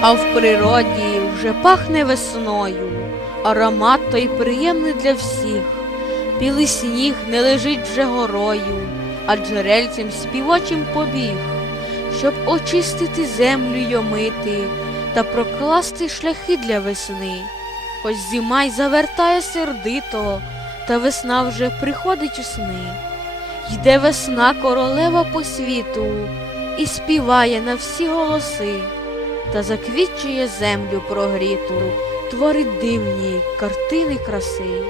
А в природі вже пахне весною, аромат той приємний для всіх. Білий сніг не лежить вже горою, а джерельцем співочим побіг, щоб очистити землю й омити та прокласти шляхи для весни. Хоч зима й завертає сердито, та весна вже приходить у сни. Йде весна королева по світу і співає на всі голоси, та заквітчує землю прогріту, творить дивні картини краси.